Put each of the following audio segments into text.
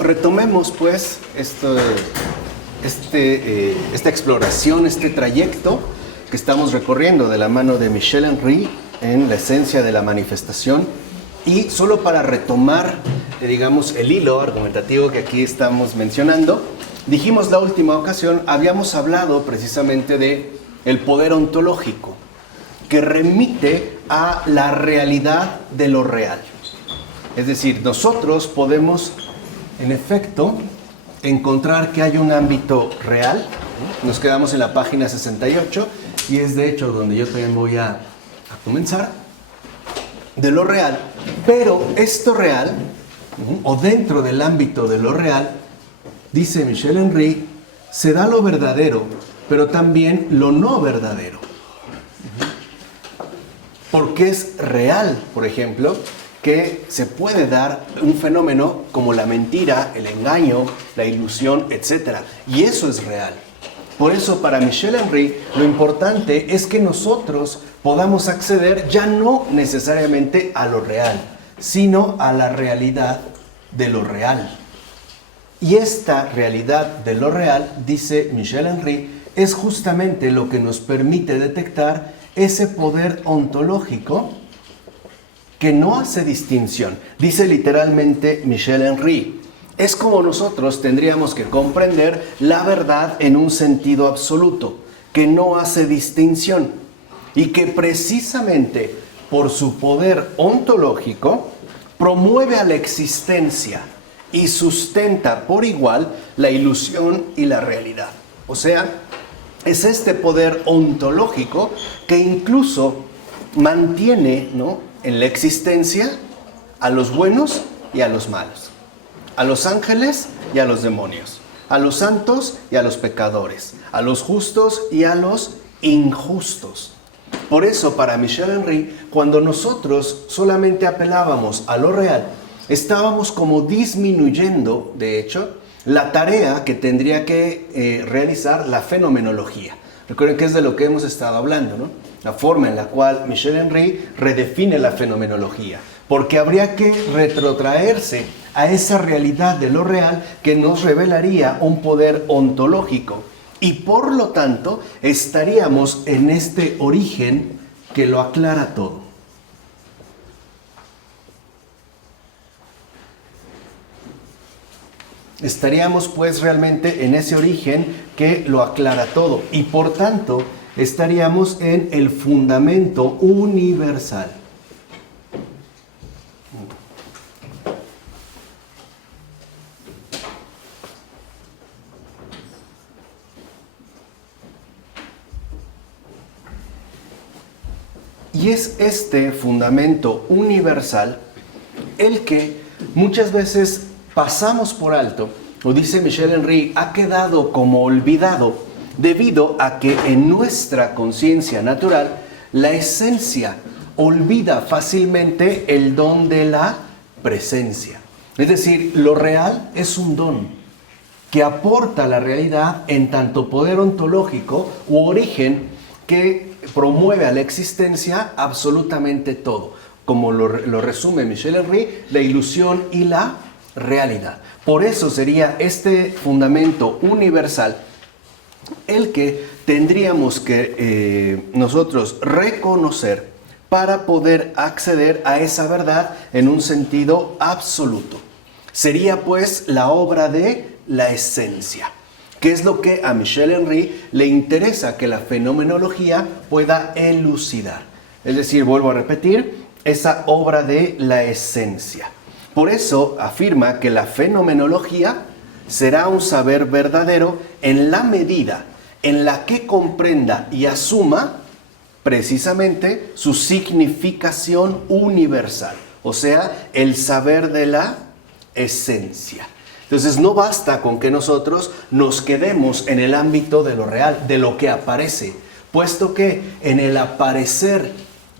Retomemos pues esta exploración, este trayecto que estamos recorriendo de la mano de Michel Henry en la esencia de la manifestación. Y solo para retomar, digamos, el hilo argumentativo que aquí estamos mencionando, dijimos la última ocasión, habíamos hablado precisamente de el poder ontológico, que remite a la realidad de lo real. Es decir, nosotros podemos, en efecto, encontrar que hay un ámbito real. Nos quedamos en la página 68 y es de hecho donde yo también voy a comenzar, de lo real. Pero esto real, o dentro del ámbito de lo real, dice Michel Henry, se da lo verdadero, pero también lo no verdadero. Porque es real, por ejemplo, que se puede dar un fenómeno como la mentira, el engaño, la ilusión, etc. Y eso es real. Por eso, para Michel Henry, lo importante es que nosotros podamos acceder ya no necesariamente a lo real, sino a la realidad de lo real. Y esta realidad de lo real, dice Michel Henry, es justamente lo que nos permite detectar ese poder ontológico que no hace distinción. Dice literalmente Michel Henry, es como nosotros tendríamos que comprender la verdad en un sentido absoluto, que no hace distinción y que precisamente por su poder ontológico promueve a la existencia y sustenta por igual la ilusión y la realidad. O sea, es este poder ontológico que incluso mantiene, en la existencia a los buenos y a los malos, a los ángeles y a los demonios, a los santos y a los pecadores, a los justos y a los injustos. Por eso, para Michel Henry, cuando nosotros solamente apelábamos a lo real, estábamos como disminuyendo, de hecho, la tarea que tendría que realizar la fenomenología. Recuerden que es de lo que hemos estado hablando, ¿no? La forma en la cual Michel Henry redefine la fenomenología. Porque habría que retrotraerse a esa realidad de lo real que nos revelaría un poder ontológico. Y por lo tanto, estaríamos en este origen que lo aclara todo. Estaríamos pues realmente en ese origen que lo aclara todo y por tanto estaríamos en el fundamento universal. Y es este fundamento universal el que muchas veces pasamos por alto, o dice Michel Henry, ha quedado como olvidado debido a que en nuestra conciencia natural la esencia olvida fácilmente el don de la presencia. Es decir, lo real es un don que aporta a la realidad en tanto poder ontológico u origen que promueve a la existencia absolutamente todo. Como lo resume Michel Henry, la ilusión y la realidad. Por eso sería este fundamento universal el que tendríamos que nosotros reconocer para poder acceder a esa verdad en un sentido absoluto. Sería pues la obra de la esencia, que es lo que a Michel Henry le interesa que la fenomenología pueda elucidar. Es decir, vuelvo a repetir, esa obra de la esencia. Por eso afirma que la fenomenología será un saber verdadero en la medida en la que comprenda y asuma precisamente su significación universal, o sea, el saber de la esencia. Entonces no basta con que nosotros nos quedemos en el ámbito de lo real, de lo que aparece, puesto que en el aparecer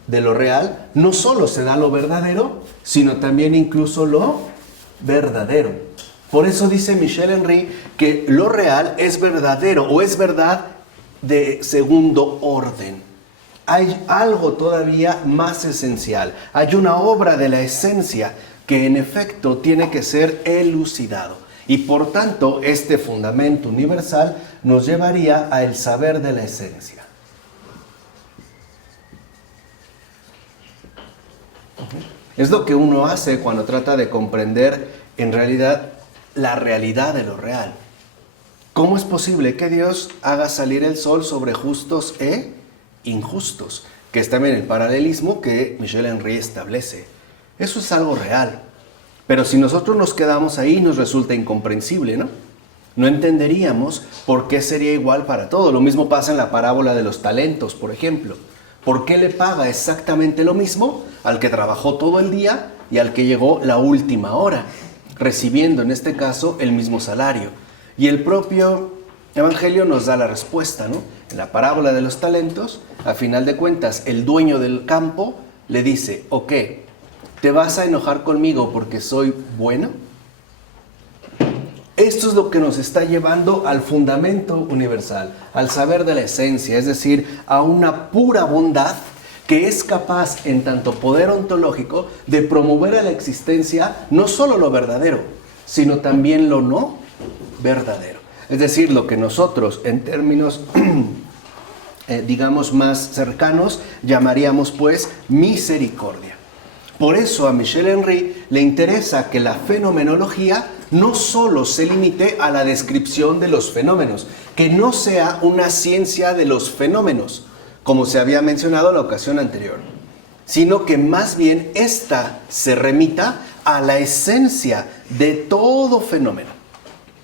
de lo real no solo se da lo verdadero, sino también incluso lo verdadero. Por eso dice Michel Henry que lo real es verdadero o es verdad de segundo orden. Hay algo todavía más esencial. Hay una obra de la esencia que en efecto tiene que ser elucidado. Y por tanto, este fundamento universal nos llevaría al saber de la esencia. Es lo que uno hace cuando trata de comprender en realidad la realidad de lo real. ¿Cómo es posible que Dios haga salir el sol sobre justos e injustos? Que es también el paralelismo que Michel Henry establece. Eso es algo real. Pero si nosotros nos quedamos ahí, nos resulta incomprensible, ¿no? No entenderíamos por qué sería igual para todo. Lo mismo pasa en la parábola de los talentos, por ejemplo. ¿Por qué le paga exactamente lo mismo al que trabajó todo el día y al que llegó la última hora, recibiendo en este caso el mismo salario? Y el propio Evangelio nos da la respuesta, ¿no? En la parábola de los talentos, a final de cuentas, el dueño del campo le dice, ok, ¿te vas a enojar conmigo porque soy bueno? Esto es lo que nos está llevando al fundamento universal, al saber de la esencia, es decir, a una pura bondad que es capaz, en tanto poder ontológico, de promover a la existencia no solo lo verdadero, sino también lo no verdadero. Es decir, lo que nosotros, en términos, digamos, más cercanos, llamaríamos, pues, misericordia. Por eso a Michel Henry le interesa que la fenomenología no solo se limite a la descripción de los fenómenos, que no sea una ciencia de los fenómenos, como se había mencionado en la ocasión anterior, sino que más bien ésta se remita a la esencia de todo fenómeno,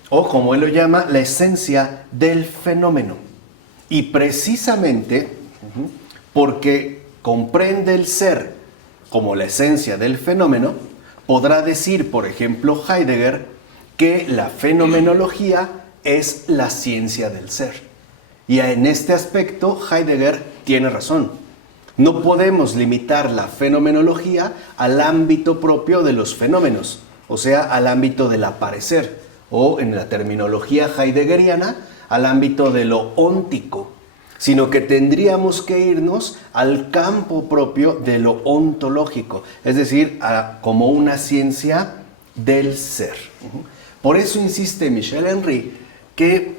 o como él lo llama, la esencia del fenómeno. Y precisamente porque comprende el ser como la esencia del fenómeno, podrá decir, por ejemplo, Heidegger, que la fenomenología es la ciencia del ser. Y en este aspecto, Heidegger tiene razón. No podemos limitar la fenomenología al ámbito propio de los fenómenos, o sea, al ámbito del aparecer, o en la terminología heideggeriana, al ámbito de lo óntico, sino que tendríamos que irnos al campo propio de lo ontológico, es decir, como una ciencia del ser. Por eso insiste Michel Henry que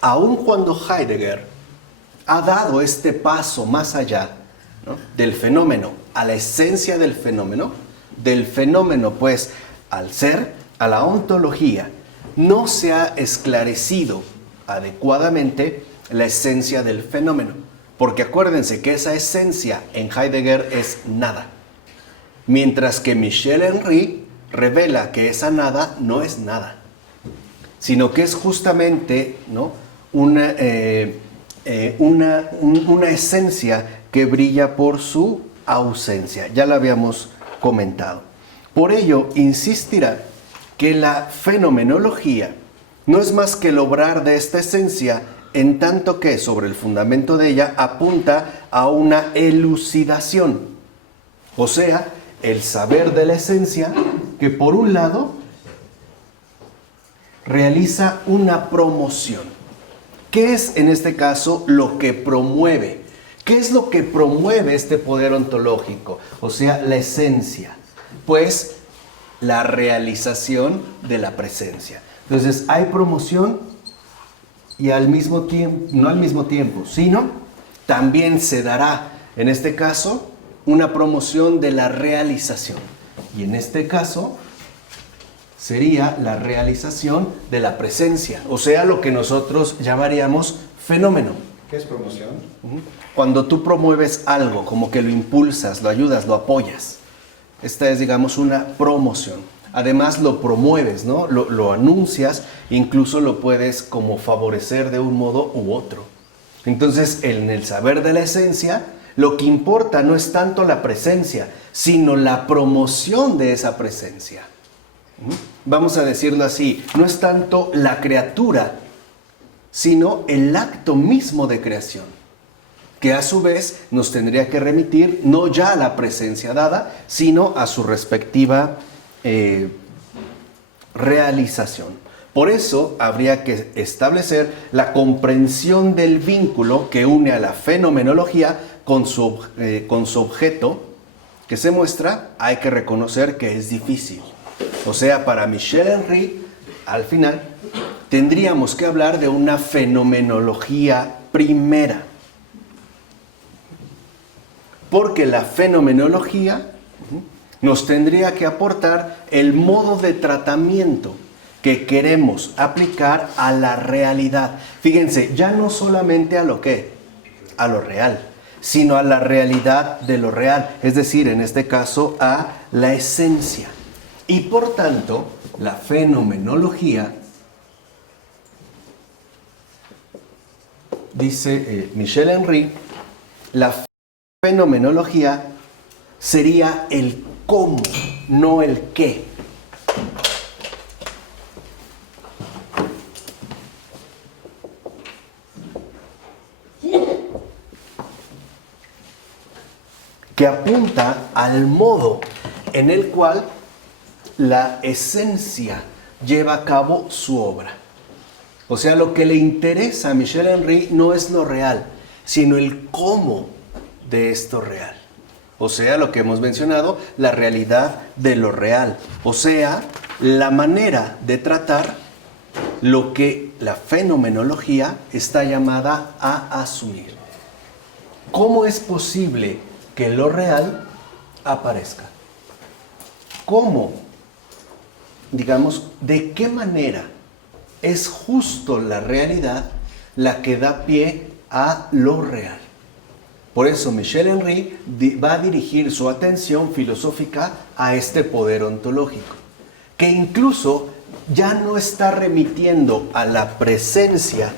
aun cuando Heidegger ha dado este paso más allá, ¿no?, del fenómeno a la esencia del fenómeno pues al ser, a la ontología, no se ha esclarecido adecuadamente la esencia del fenómeno, porque acuérdense que esa esencia en Heidegger es nada, mientras que Michel Henry revela que esa nada no es nada, sino que es justamente, ¿no?, una esencia que brilla por su ausencia. Ya lo habíamos comentado. Por ello, insistirá que la fenomenología no es más que el obrar de esta esencia, en tanto que sobre el fundamento de ella apunta a una elucidación, o sea, el saber de la esencia que por un lado realiza una promoción. ¿Qué es en este caso lo que promueve? ¿Qué es lo que promueve este poder ontológico? O sea, la esencia. Pues la realización de la presencia. Entonces hay promoción y al mismo tiempo, no al mismo tiempo, sino también se dará, en este caso, una promoción de la realización. Y en este caso sería la realización de la presencia, o sea, lo que nosotros llamaríamos fenómeno. ¿Qué es promoción? Cuando tú promueves algo, como que lo impulsas, lo ayudas, lo apoyas. Esta es, digamos, una promoción. Además lo promueves, ¿no? Lo anuncias, incluso lo puedes como favorecer de un modo u otro. Entonces, en el saber de la esencia, lo que importa no es tanto la presencia, sino la promoción de esa presencia. Vamos a decirlo así, no es tanto la criatura, sino el acto mismo de creación, que a su vez nos tendría que remitir no ya a la presencia dada, sino a su respectiva realización. Por eso habría que establecer la comprensión del vínculo que une a la fenomenología con su objeto, que se muestra, hay que reconocer que es difícil. O sea, para Michel Henry, al final, tendríamos que hablar de una fenomenología primera. Porque la fenomenología nos tendría que aportar el modo de tratamiento que queremos aplicar a la realidad. Fíjense, ya no solamente a lo que, a lo real, sino a la realidad de lo real, es decir, en este caso a la esencia. Y por tanto, la fenomenología, dice Michel Henry, la fenomenología sería el cómo, no el qué. Que apunta al modo en el cual la esencia lleva a cabo su obra. O sea, lo que le interesa a Michel Henry no es lo real, sino el cómo de esto real. O sea, lo que hemos mencionado, la realidad de lo real. O sea, la manera de tratar lo que la fenomenología está llamada a asumir. ¿Cómo es posible que lo real aparezca? ¿Cómo? Digamos, ¿de qué manera es justo la realidad la que da pie a lo real? Por eso Michel Henry va a dirigir su atención filosófica a este poder ontológico, que incluso ya no está remitiendo a la presencia,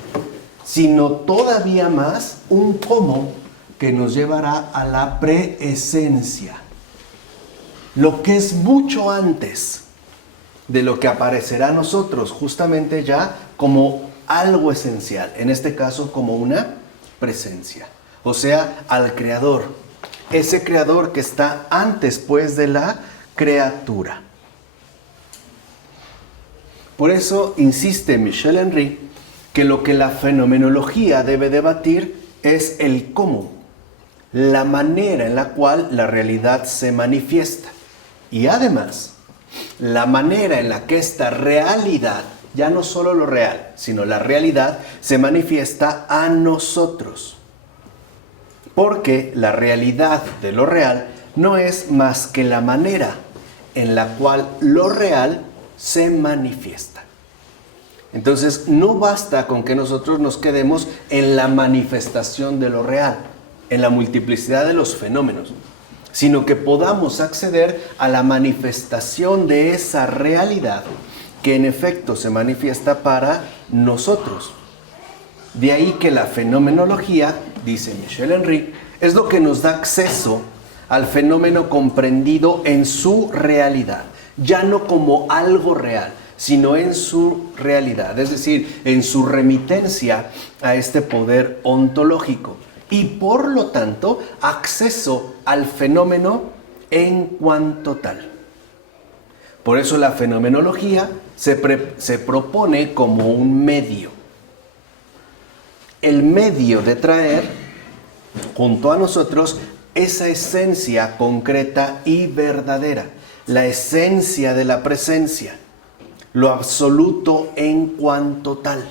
sino todavía más un cómo que nos llevará a la preesencia. Lo que es mucho antes de lo que aparecerá a nosotros, justamente ya como algo esencial, en este caso como una presencia. O sea, al Creador, ese Creador que está antes pues de la criatura. Por eso insiste Michel Henry que lo que la fenomenología debe debatir es el cómo, la manera en la cual la realidad se manifiesta. Y además, la manera en la que esta realidad, ya no solo lo real, sino la realidad, se manifiesta a nosotros. Porque la realidad de lo real no es más que la manera en la cual lo real se manifiesta. Entonces, no basta con que nosotros nos quedemos en la manifestación de lo real, en la multiplicidad de los fenómenos, sino que podamos acceder a la manifestación de esa realidad que en efecto se manifiesta para nosotros. De ahí que la fenomenología, dice Michel Henry, es lo que nos da acceso al fenómeno comprendido en su realidad, ya no como algo real, sino en su realidad, es decir, en su remitencia a este poder ontológico y por lo tanto acceso al fenómeno en cuanto tal. Por eso la fenomenología se propone como un medio. El medio de traer junto a nosotros esa esencia concreta y verdadera, la esencia de la presencia, lo absoluto en cuanto tal,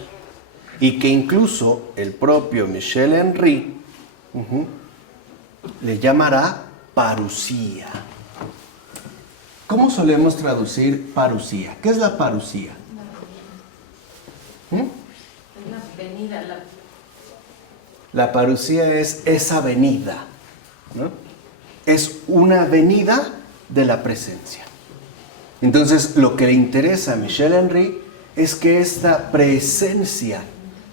y que incluso el propio Michel Henry le llamará parusía. ¿Cómo solemos traducir parusía? ¿Qué es la parusía? Una venida, La parusía es esa venida, ¿no? Es una venida de la presencia. Entonces, lo que le interesa a Michel Henry es que esta presencia,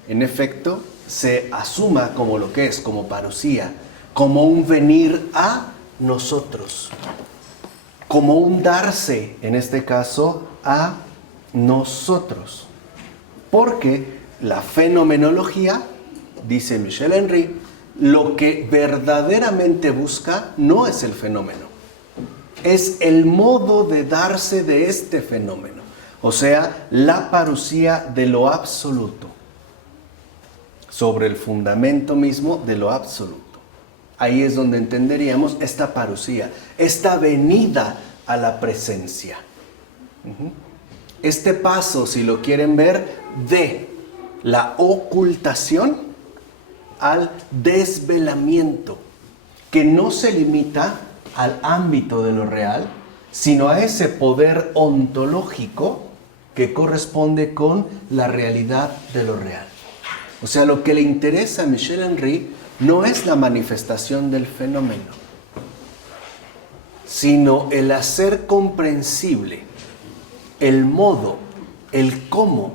en efecto, se asuma como lo que es, como parusía, como un venir a nosotros, como un darse, en este caso, a nosotros. Porque la fenomenología, dice Michel Henry, lo que verdaderamente busca no es el fenómeno, es el modo de darse de este fenómeno, o sea, la parusía de lo absoluto, sobre el fundamento mismo de lo absoluto. Ahí es donde entenderíamos esta parusía, esta venida a la presencia. Este paso, si lo quieren ver, de la ocultación al desvelamiento, que no se limita al ámbito de lo real, sino a ese poder ontológico que corresponde con la realidad de lo real. O sea, lo que le interesa a Michel Henry no es la manifestación del fenómeno, sino el hacer comprensible el modo, el cómo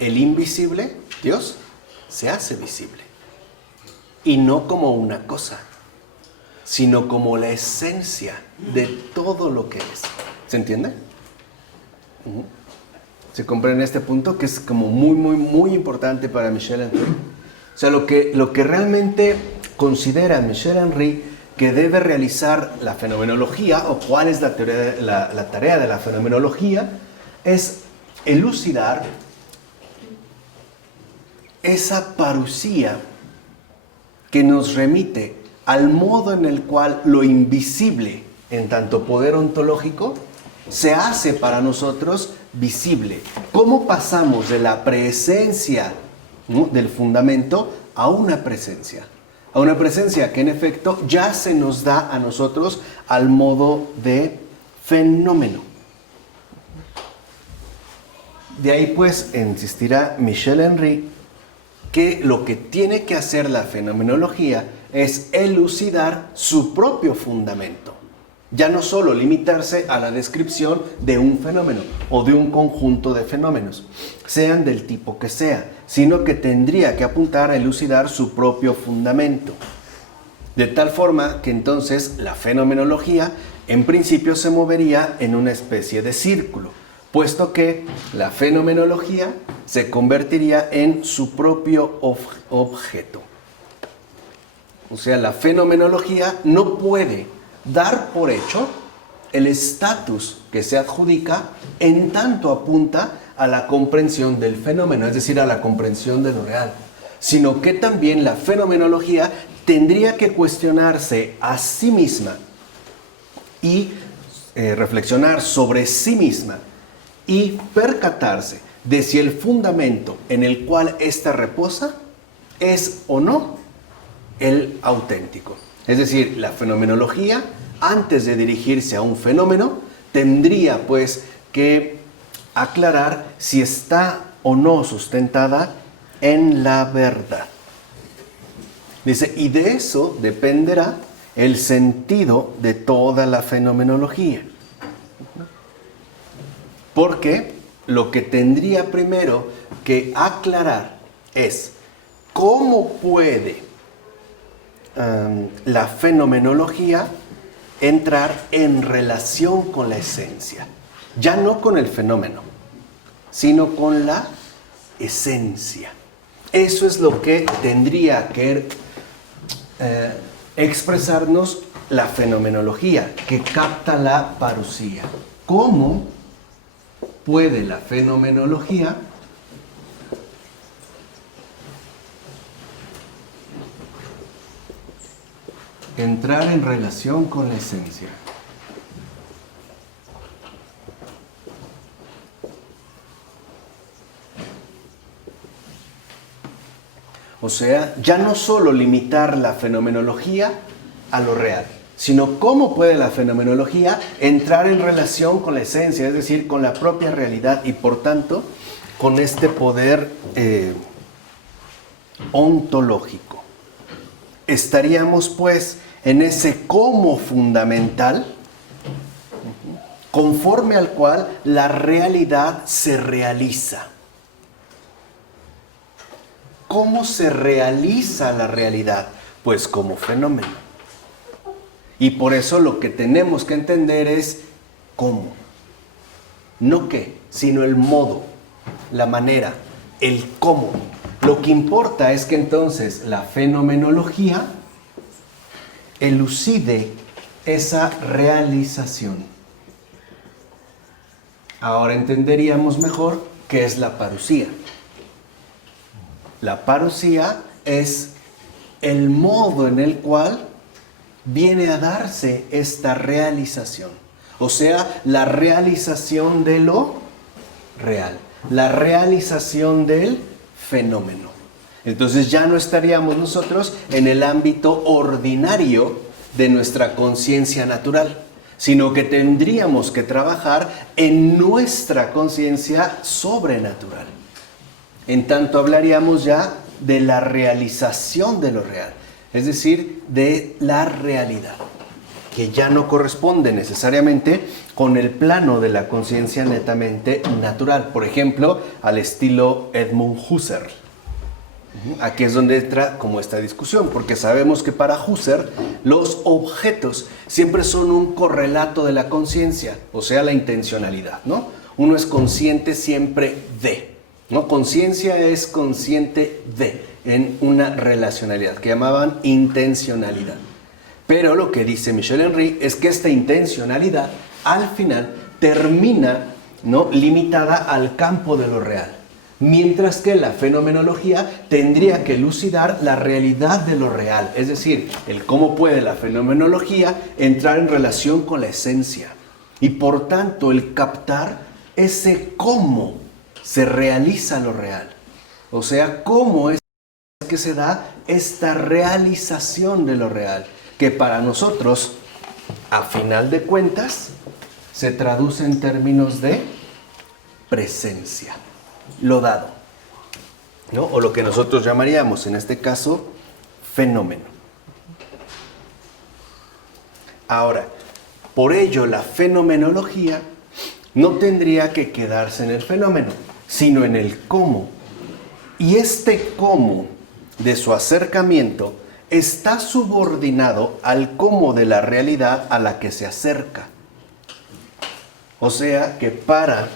el invisible, Dios, se hace visible. Y no como una cosa, sino como la esencia de todo lo que es. ¿Se entiende? ¿Se comprende este punto? Que es como muy importante para Michel Henry. O sea, lo que realmente considera Michel Henry que debe realizar la fenomenología, o cuál es la tarea de la fenomenología, es elucidar esa parusía que nos remite al modo en el cual lo invisible, en tanto poder ontológico, se hace para nosotros visible. ¿Cómo pasamos de la presencia, ¿no?, del fundamento a una presencia? A una presencia que en efecto ya se nos da a nosotros al modo de fenómeno. De ahí pues insistirá Michel Henry que lo que tiene que hacer la fenomenología es elucidar su propio fundamento. Ya no solo limitarse a la descripción de un fenómeno o de un conjunto de fenómenos, sean del tipo que sea, sino que tendría que apuntar a elucidar su propio fundamento. De tal forma que entonces la fenomenología en principio se movería en una especie de círculo, puesto que la fenomenología se convertiría en su propio objeto. O sea, la fenomenología no puede dar por hecho el estatus que se adjudica en tanto apunta a la comprensión del fenómeno, es decir, a la comprensión de lo real, sino que también la fenomenología tendría que cuestionarse a sí misma y reflexionar sobre sí misma y percatarse de si el fundamento en el cual ésta reposa es o no el auténtico. Es decir, la fenomenología, antes de dirigirse a un fenómeno, tendría pues que aclarar si está o no sustentada en la verdad. Dice, y de eso dependerá el sentido de toda la fenomenología. Porque lo que tendría primero que aclarar es cómo puede la fenomenología entrar en relación con la esencia. Ya no con el fenómeno, sino con la esencia. Eso es lo que tendría que expresarnos la fenomenología, que capta la parusía. ¿Cómo puede la fenomenología entrar en relación con la esencia? O sea, ya no solo limitar la fenomenología a lo real, sino cómo puede la fenomenología entrar en relación con la esencia, es decir, con la propia realidad y por tanto con este poder ontológico. Estaríamos pues en ese cómo fundamental, conforme al cual la realidad se realiza. ¿Cómo se realiza la realidad? Pues como fenómeno. Y por eso lo que tenemos que entender es cómo. No qué, sino el modo, la manera, el cómo. Lo que importa es que entonces la fenomenología elucide esa realización. Ahora entenderíamos mejor qué es la parusía. La parusía es el modo en el cual viene a darse esta realización. O sea, la realización de lo real, la realización del fenómeno. Entonces ya no estaríamos nosotros en el ámbito ordinario de nuestra conciencia natural, sino que tendríamos que trabajar en nuestra conciencia sobrenatural. En tanto hablaríamos ya de la realización de lo real, es decir, de la realidad, que ya no corresponde necesariamente con el plano de la conciencia netamente natural. Por ejemplo, al estilo Edmund Husserl. Aquí es donde entra como esta discusión, porque sabemos que para Husserl los objetos siempre son un correlato de la conciencia, o sea, la intencionalidad, ¿no? Uno es consciente siempre de, ¿no? Conciencia es consciente de, en una relacionalidad que llamaban intencionalidad. Pero lo que dice Michel Henry es que esta intencionalidad al final termina, ¿no?, limitada al campo de lo real, mientras que la fenomenología tendría que elucidar la realidad de lo real, es decir, el cómo puede la fenomenología entrar en relación con la esencia y por tanto el captar ese cómo se realiza lo real, o sea, cómo es que se da esta realización de lo real, que para nosotros, a final de cuentas, se traduce en términos de presencia, lo dado, ¿no? O lo que nosotros llamaríamos, en este caso, fenómeno. Ahora, por ello, la fenomenología no tendría que quedarse en el fenómeno, sino en el cómo. Y este cómo de su acercamiento está subordinado al cómo de la realidad a la que se acerca. O sea que para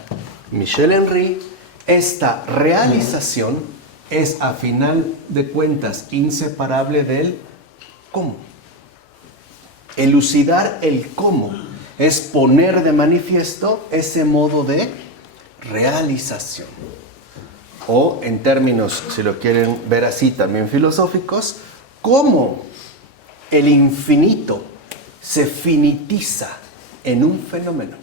Michel Henry, esta realización es a final de cuentas inseparable del cómo. Elucidar el cómo es poner de manifiesto ese modo de realización. O en términos, si lo quieren ver así también filosóficos, cómo el infinito se finitiza en un fenómeno.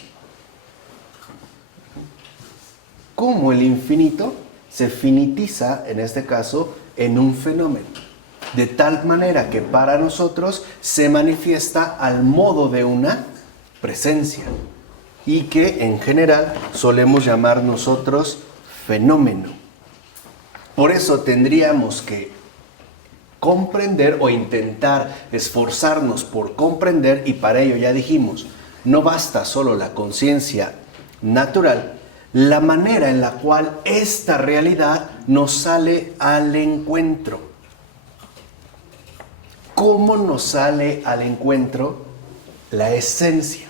Cómo el infinito se finitiza, en este caso, en un fenómeno. De tal manera que para nosotros se manifiesta al modo de una presencia. Y que en general solemos llamar nosotros fenómeno. Por eso tendríamos que comprender o intentar esforzarnos por comprender, y para ello ya dijimos, no basta solo la conciencia natural, la manera en la cual esta realidad nos sale al encuentro. ¿Cómo nos sale al encuentro la esencia?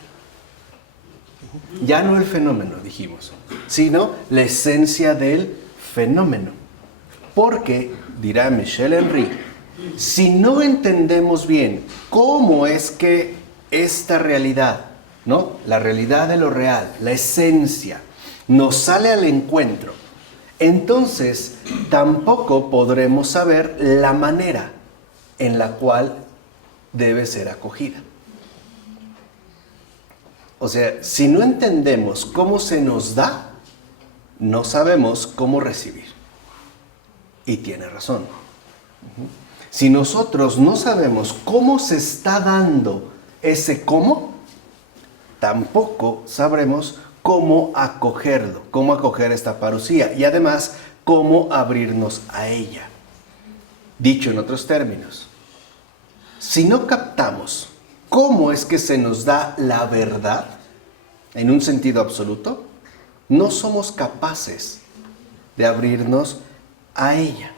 Ya no el fenómeno, dijimos, sino la esencia del fenómeno. Porque, dirá Michel Henry, si no entendemos bien cómo es que esta realidad, ¿no?, la realidad de lo real, la esencia, nos sale al encuentro, entonces tampoco podremos saber la manera en la cual debe ser acogida. O sea, si no entendemos cómo se nos da, no sabemos cómo recibir. Y tiene razón. Si nosotros no sabemos cómo se está dando ese cómo, tampoco sabremos cómo acogerlo, cómo acoger esta parusía y además cómo abrirnos a ella. Dicho en otros términos, si no captamos cómo es que se nos da la verdad en un sentido absoluto, no somos capaces de abrirnos a ella.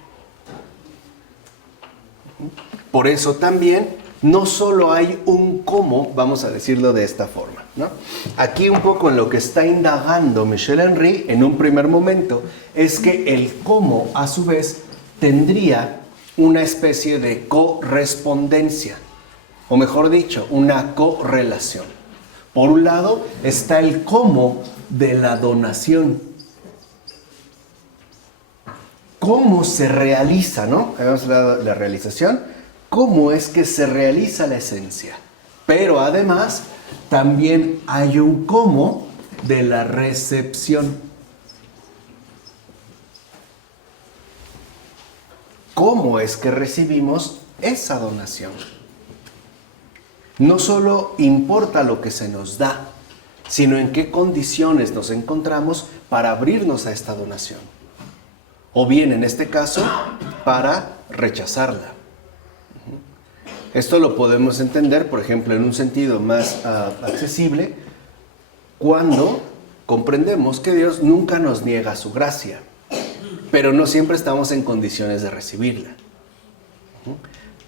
Por eso también no solo hay un cómo, vamos a decirlo de esta forma, ¿no? Aquí un poco en lo que está indagando Michel Henry en un primer momento es que el cómo a su vez tendría una especie de correspondencia, o mejor dicho, una correlación. Por un lado está el cómo de la donación. ¿Cómo se realiza, no? Habíamos hablado de la realización. ¿Cómo es que se realiza la esencia? Pero además también hay un cómo de la recepción. ¿Cómo es que recibimos esa donación? No solo importa lo que se nos da, sino en qué condiciones nos encontramos para abrirnos a esta donación. O bien, en este caso, para rechazarla. Esto lo podemos entender, por ejemplo, en un sentido más accesible, cuando comprendemos que Dios nunca nos niega su gracia, pero no siempre estamos en condiciones de recibirla.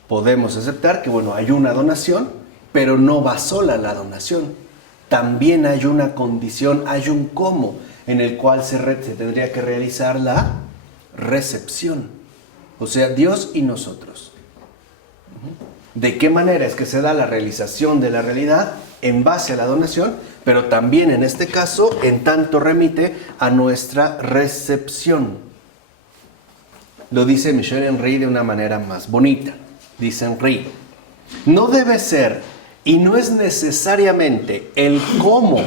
Podemos aceptar que, bueno, hay una donación, pero no va sola la donación. También hay una condición, hay un cómo en el cual se tendría que realizar la recepción. O sea, Dios y nosotros. ¿De qué manera es que se da la realización de la realidad? En base a la donación, pero también en este caso, en tanto remite a nuestra recepción. Lo dice Michel Henry de una manera más bonita. Dice Henry, no debe ser y no es necesariamente el cómo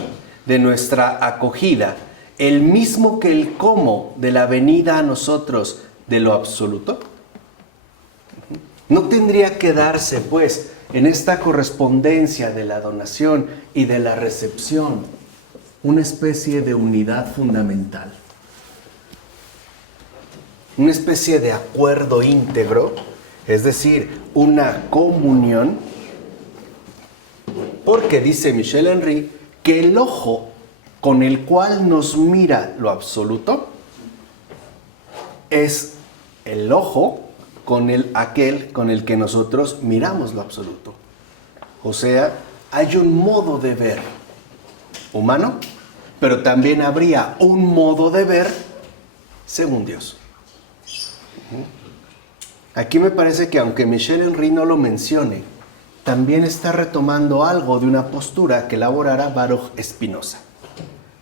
de nuestra acogida el mismo que el cómo de la venida a nosotros de lo absoluto. No tendría que darse, pues, en esta correspondencia de la donación y de la recepción, una especie de unidad fundamental. Una especie de acuerdo íntegro, es decir, una comunión, porque dice Michel Henry que el ojo con el cual nos mira lo absoluto es el ojo con aquel con el que nosotros miramos lo absoluto. O sea, hay un modo de ver humano, pero también habría un modo de ver según Dios. Aquí me parece que aunque Michel Henry no lo mencione, también está retomando algo de una postura que elaborara Baruch Spinoza,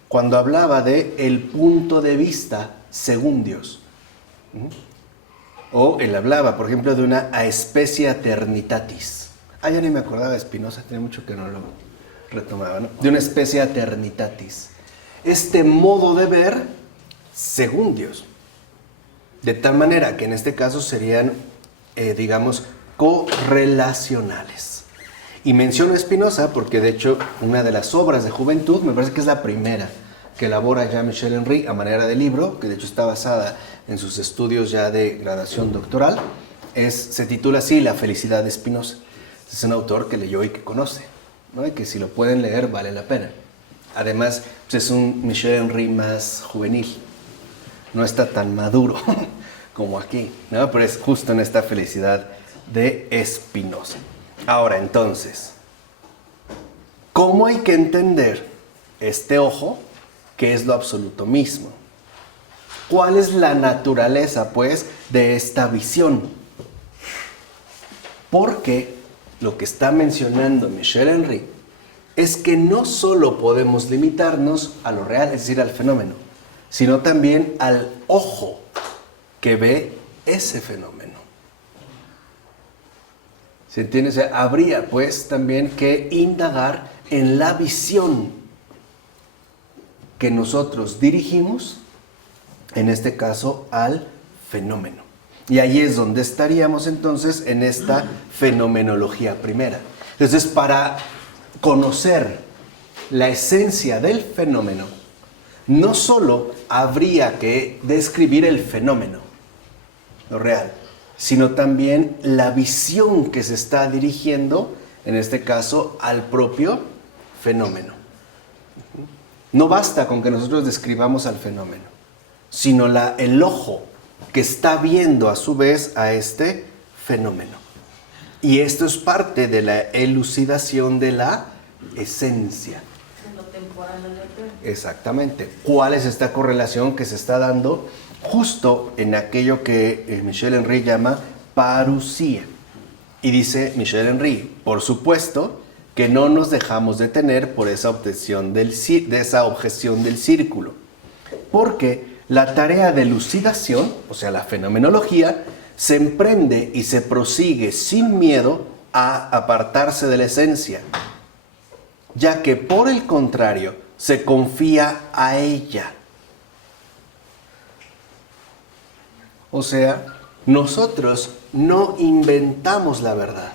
cuando hablaba de el punto de vista según Dios. O él hablaba, por ejemplo, de una aespecia eternitatis. Ya ni me acordaba de Spinoza, tenía mucho que no lo retomaba, ¿no? De una especie eternitatis. Este modo de ver según Dios. De tal manera que en este caso serían, digamos, correlacionales. Y menciono a Spinoza porque, de hecho, una de las obras de juventud, me parece que es la primera que elabora ya Michel Henry a manera de libro, que de hecho está basada en sus estudios ya de graduación doctoral, se titula así, La felicidad de Spinoza. Es un autor que leyó y que conoce, ¿no? Y que si lo pueden leer vale la pena. Además, pues es un Michel Henry más juvenil. No está tan maduro como aquí, ¿no? Pero es justo en esta felicidad de Spinoza. Ahora, entonces, ¿cómo hay que entender este ojo, que es lo absoluto mismo? ¿Cuál es la naturaleza, pues, de esta visión? Porque lo que está mencionando Michel Henry es que no solo podemos limitarnos a lo real, es decir, al fenómeno, sino también al ojo que ve ese fenómeno. ¿Se entiende? O sea, habría pues también que indagar en la visión que nosotros dirigimos, en este caso, al fenómeno. Y ahí es donde estaríamos entonces en esta fenomenología primera. Entonces, para conocer la esencia del fenómeno, no solo habría que describir el fenómeno, lo real, sino también la visión que se está dirigiendo, en este caso, al propio fenómeno. No basta con que nosotros describamos al fenómeno, sino el ojo que está viendo a su vez a este fenómeno. Y esto es parte de la elucidación de la esencia. Lo temporal en el eterno. Exactamente. ¿Cuál es esta correlación que se está dando justo en aquello que Michel Henry llama parusía? Y dice Michel Henry, por supuesto que no nos dejamos detener por esa objeción del círculo, porque la tarea de elucidación, o sea, la fenomenología, se emprende y se prosigue sin miedo a apartarse de la esencia. ya que por el contrario se confía a ella. O sea, nosotros no inventamos la verdad,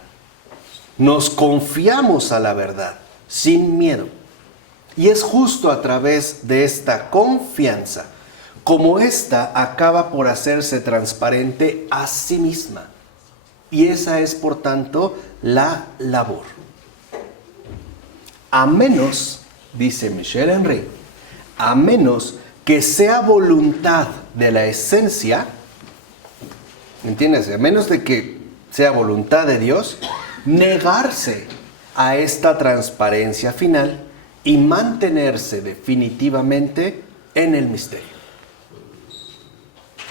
nos confiamos a la verdad sin miedo. Y es justo a través de esta confianza como ésta acaba por hacerse transparente a sí misma. Y esa es, por tanto, la labor. A menos, dice Michel Henry, a menos que sea voluntad de la esencia, ¿entiendes? A menos de que sea voluntad de Dios, negarse a esta transparencia final y mantenerse definitivamente en el misterio.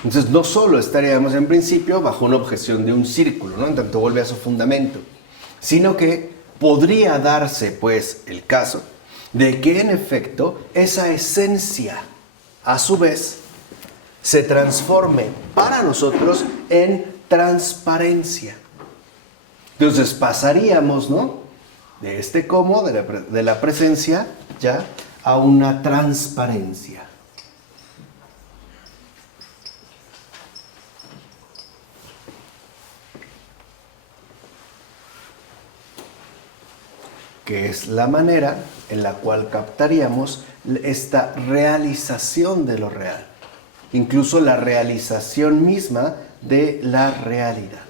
Entonces, no solo estaríamos en principio bajo una objeción de un círculo, ¿no? En tanto vuelve a su fundamento, sino que podría darse, pues, el caso de que, en efecto, esa esencia, a su vez, se transforme para nosotros en transparencia. Entonces, pasaríamos, ¿no?, de este cómo, de la presencia, ya, a una transparencia. Que es la manera en la cual captaríamos esta realización de lo real, incluso la realización misma de la realidad,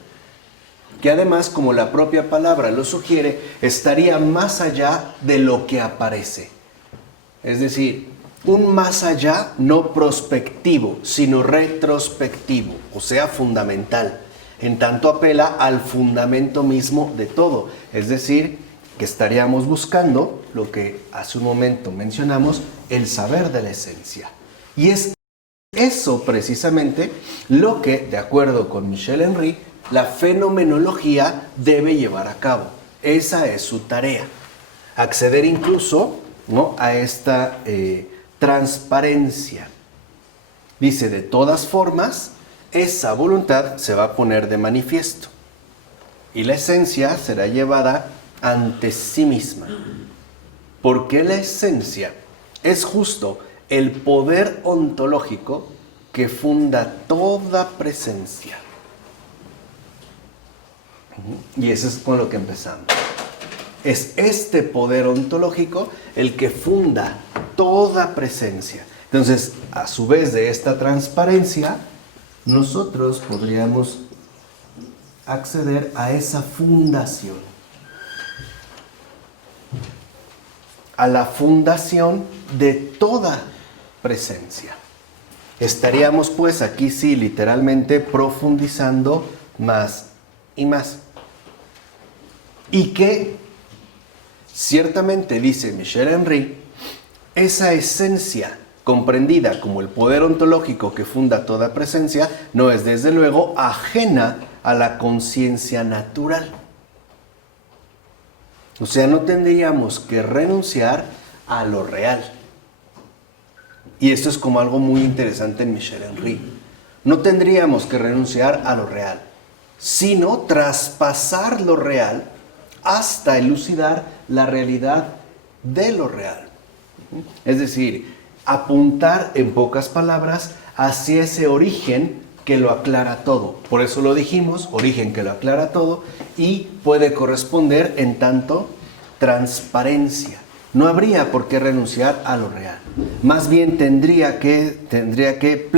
que además, como la propia palabra lo sugiere, estaría más allá de lo que aparece. Es decir, un más allá no prospectivo, sino retrospectivo, o sea, fundamental, en tanto apela al fundamento mismo de todo, es decir, que estaríamos buscando lo que hace un momento mencionamos, el saber de la esencia. Y es eso precisamente lo que, de acuerdo con Michel Henry, la fenomenología debe llevar a cabo. Esa es su tarea. Acceder incluso, ¿no?, a esta transparencia. Dice, de todas formas, esa voluntad se va a poner de manifiesto y la esencia será llevada ante sí misma, porque la esencia es justo el poder ontológico que funda toda presencia. Y eso es con lo que empezamos. Es este poder ontológico el que funda toda presencia. Entonces, a su vez de esta transparencia, nosotros podríamos acceder a esa fundación. A la fundación de toda presencia. Estaríamos pues aquí sí literalmente profundizando más y más. Y que ciertamente, dice Michel Henry, esa esencia comprendida como el poder ontológico que funda toda presencia no es desde luego ajena a la conciencia natural. O sea, no tendríamos que renunciar a lo real. Y esto es como algo muy interesante en Michel Henry. No tendríamos que renunciar a lo real, sino traspasar lo real hasta elucidar la realidad de lo real. Es decir, apuntar en pocas palabras hacia ese origen que lo aclara todo. Por eso lo dijimos, origen que lo aclara todo, y puede corresponder en tanto transparencia. No habría por qué renunciar a lo real. Más bien tendría que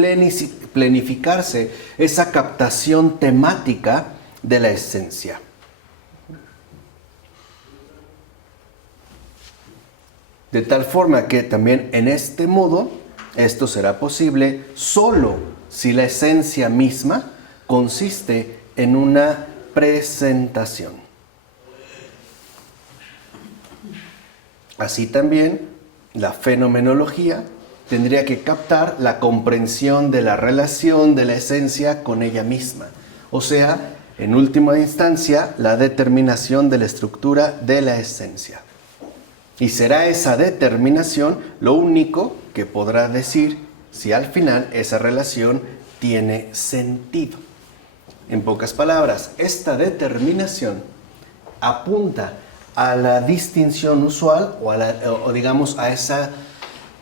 planificarse esa captación temática de la esencia. De tal forma que también en este modo esto será posible solo si la esencia misma consiste en una presentación. Así también, la fenomenología tendría que captar la comprensión de la relación de la esencia con ella misma. O sea, en última instancia, la determinación de la estructura de la esencia. Y será esa determinación lo único que podrá decir si al final esa relación tiene sentido. En pocas palabras, esta determinación apunta a la distinción usual o digamos a esa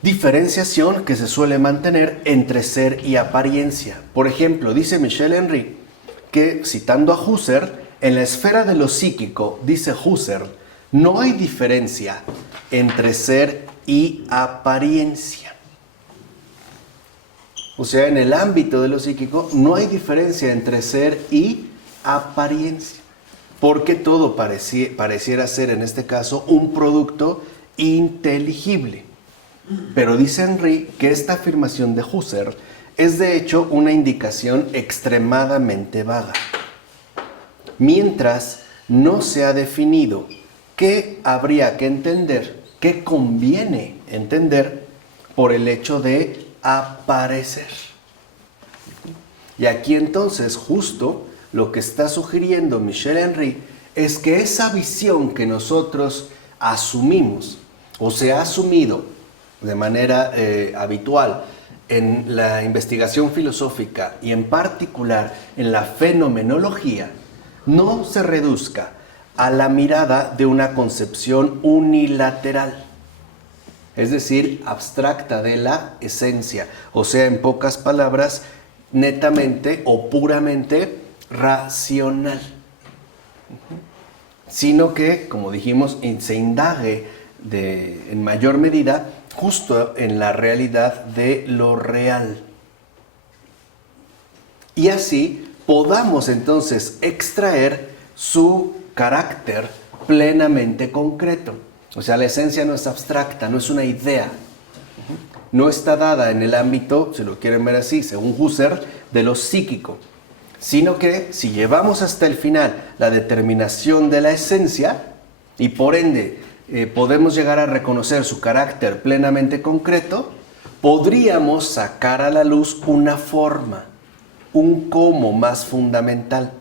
diferenciación que se suele mantener entre ser y apariencia. Por ejemplo, dice Michel Henry que, citando a Husserl, en la esfera de lo psíquico, dice Husserl, no hay diferencia entre ser y apariencia. O sea, en el ámbito de lo psíquico no hay diferencia entre ser y apariencia, porque todo pareciera ser en este caso un producto inteligible. Pero dice Henry que esta afirmación de Husserl es de hecho una indicación extremadamente vaga, mientras no se ha definido qué habría que entender, qué conviene entender por el hecho de aparecer. Y aquí entonces justo lo que está sugiriendo Michel Henry es que esa visión que nosotros asumimos o se ha asumido de manera habitual en la investigación filosófica y en particular en la fenomenología, no se reduzca a la mirada de una concepción unilateral, es decir, abstracta de la esencia, o sea, en pocas palabras, netamente o puramente racional, sino que, como dijimos, se indague en mayor medida justo en la realidad de lo real. Y así podamos entonces extraer su carácter plenamente concreto. O sea, la esencia no es abstracta, no es una idea. No está dada en el ámbito, si lo quieren ver así, según Husserl, de lo psíquico, sino que si llevamos hasta el final la determinación de la esencia y por ende podemos llegar a reconocer su carácter plenamente concreto, podríamos sacar a la luz una forma, un cómo más fundamental,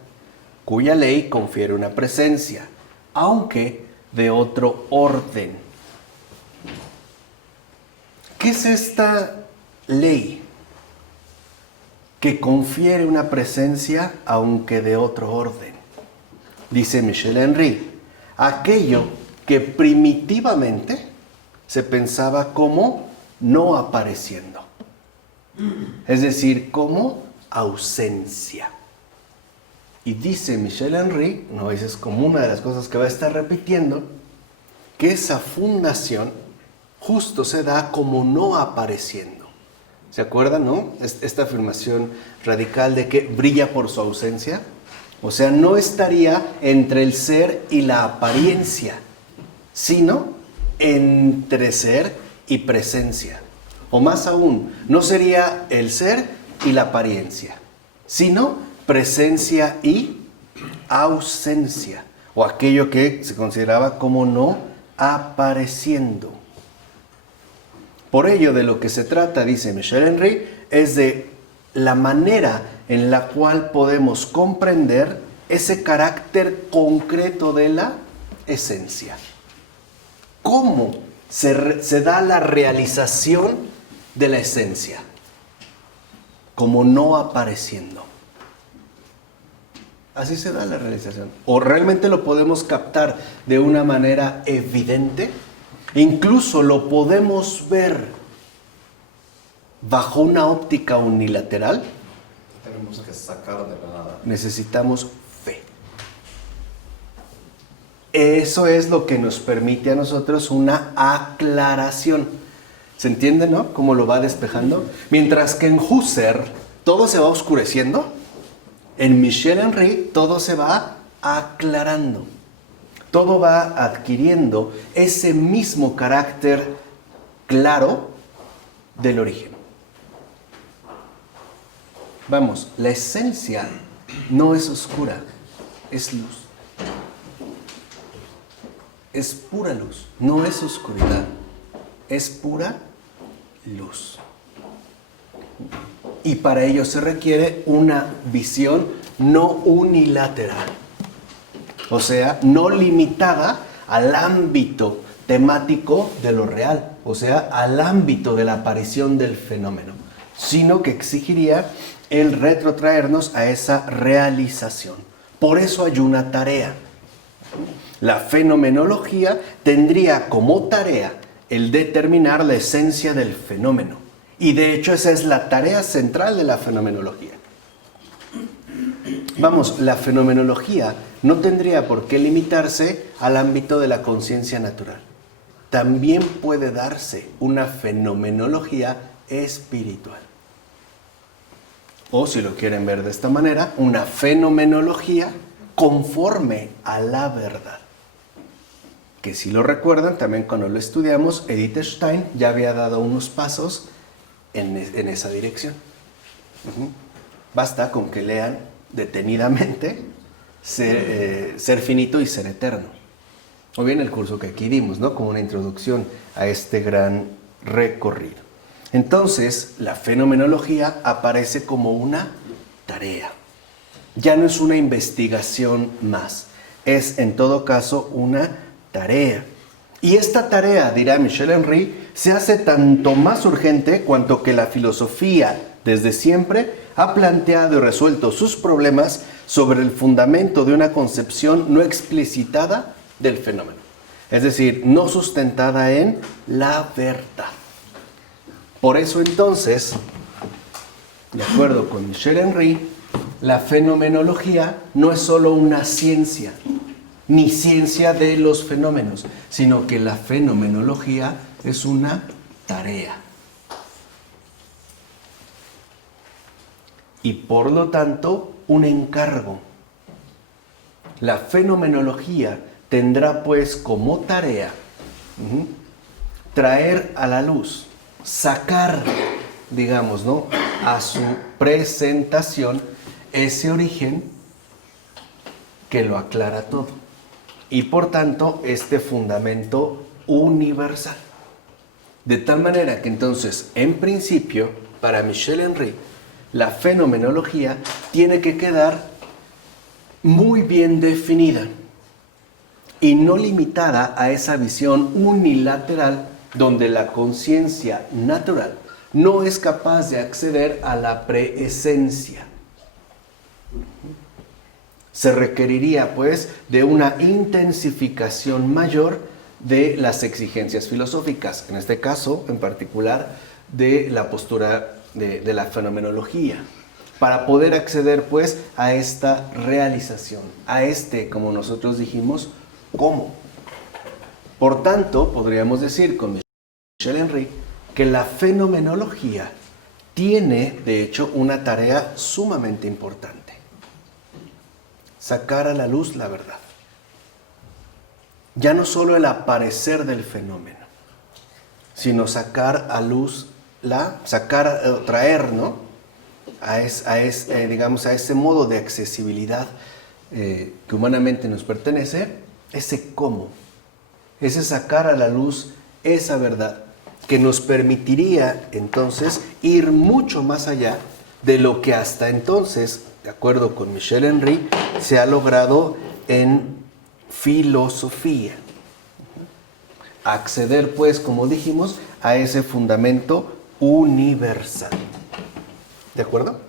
cuya ley confiere una presencia, aunque de otro orden. ¿Qué es esta ley que confiere una presencia, aunque de otro orden? Dice Michel Henry, aquello que primitivamente se pensaba como no apareciendo, es decir, como ausencia. Y dice Michel Henry, no, esa es como una de las cosas que va a estar repitiendo, que esa fundación justo se da como no apareciendo. ¿Se acuerdan, no? Esta afirmación radical de que brilla por su ausencia. O sea, no estaría entre el ser y la apariencia, sino entre ser y presencia. O más aún, no sería el ser y la apariencia, sino presencia y ausencia, o aquello que se consideraba como no apareciendo. Por ello, de lo que se trata, dice Michel Henry, es de la manera en la cual podemos comprender ese carácter concreto de la esencia. ¿Cómo se da la realización de la esencia? Como no apareciendo. Así se da la realización. ¿O realmente lo podemos captar de una manera evidente? Incluso lo podemos ver bajo una óptica unilateral. Tenemos que sacar de la nada. Necesitamos fe. Eso es lo que nos permite a nosotros una aclaración. ¿Se entiende, no? Cómo lo va despejando. Mientras que en Husserl todo se va oscureciendo, en Michel Henry todo se va aclarando. Todo va adquiriendo ese mismo carácter claro del origen. Vamos, la esencia no es oscura, es luz. Es pura luz, no es oscuridad, es pura luz. Y para ello se requiere una visión no unilateral. O sea, no limitada al ámbito temático de lo real, o sea, al ámbito de la aparición del fenómeno, sino que exigiría el retrotraernos a esa realización. Por eso hay una tarea. La fenomenología tendría como tarea el determinar la esencia del fenómeno. Y de hecho esa es la tarea central de la fenomenología. Vamos, la fenomenología no tendría por qué limitarse al ámbito de la conciencia natural. También puede darse una fenomenología espiritual. O si lo quieren ver de esta manera, una fenomenología conforme a la verdad. Que si lo recuerdan, también cuando lo estudiamos, Edith Stein ya había dado unos pasos en esa dirección. Basta con que lean detenidamente ser finito y ser eterno. O bien el curso que aquí dimos, ¿no? Como una introducción a este gran recorrido. Entonces, la fenomenología aparece como una tarea. Ya no es una investigación más. Es, en todo caso, una tarea. Y esta tarea, dirá Michel Henry, se hace tanto más urgente cuanto que la filosofía, desde siempre, ha planteado y resuelto sus problemas sobre el fundamento de una concepción no explicitada del fenómeno. Es decir, no sustentada en la verdad. Por eso entonces, de acuerdo con Michel Henry, la fenomenología no es solo una ciencia, ni ciencia de los fenómenos, sino que la fenomenología es una tarea. Y por lo tanto, un encargo. La fenomenología tendrá pues como tarea traer a la luz, sacar, digamos, ¿no?, a su presentación ese origen que lo aclara todo. Y por tanto, este fundamento universal. De tal manera que entonces, en principio, para Michel Henry, la fenomenología tiene que quedar muy bien definida y no limitada a esa visión unilateral donde la conciencia natural no es capaz de acceder a la preesencia. Se requeriría, pues, de una intensificación mayor de las exigencias filosóficas, en este caso, en particular, de la postura de la fenomenología, para poder acceder, pues, a esta realización, a este, como nosotros dijimos, ¿cómo? Por tanto, podríamos decir con Michel Henry que la fenomenología tiene, de hecho, una tarea sumamente importante: sacar a la luz la verdad. Ya no solo el aparecer del fenómeno, sino sacar a luz traer, ¿no?, a ese modo de accesibilidad que humanamente nos pertenece, ese cómo, ese sacar a la luz esa verdad que nos permitiría entonces ir mucho más allá de lo que hasta entonces, de acuerdo con Michel Henry, se ha logrado en filosofía. Acceder, pues, como dijimos, a ese fundamento universal. ¿De acuerdo?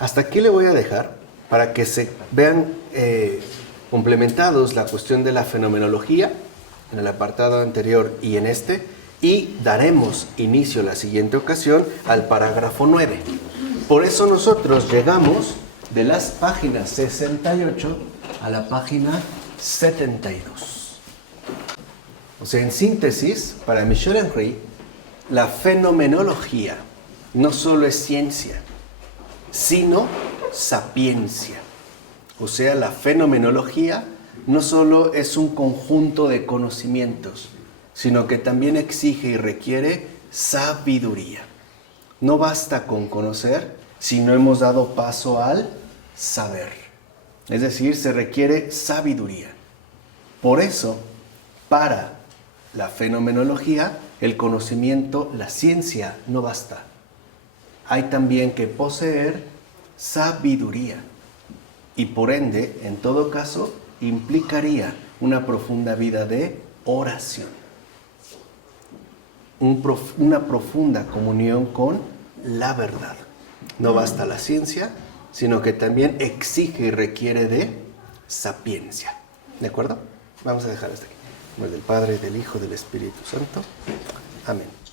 Hasta aquí le voy a dejar para que se vean complementados la cuestión de la fenomenología en el apartado anterior y en este, y daremos inicio la siguiente ocasión al parágrafo 9. Por eso nosotros llegamos de las páginas 68 a la página 72. O sea, en síntesis, para Michel Henry, la fenomenología no solo es ciencia, sino sapiencia. O sea, la fenomenología no solo es un conjunto de conocimientos, sino que también exige y requiere sabiduría. No basta con conocer si no hemos dado paso al saber. Es decir, se requiere sabiduría. Por eso, para la fenomenología, el conocimiento, la ciencia, no basta. Hay también que poseer sabiduría. Y por ende, en todo caso, implicaría una profunda vida de oración. Una profunda comunión con la verdad. No basta la ciencia, sino que también exige y requiere de sapiencia. ¿De acuerdo? Vamos a dejar hasta aquí. En nombre del Padre, del Hijo, del Espíritu Santo. Amén.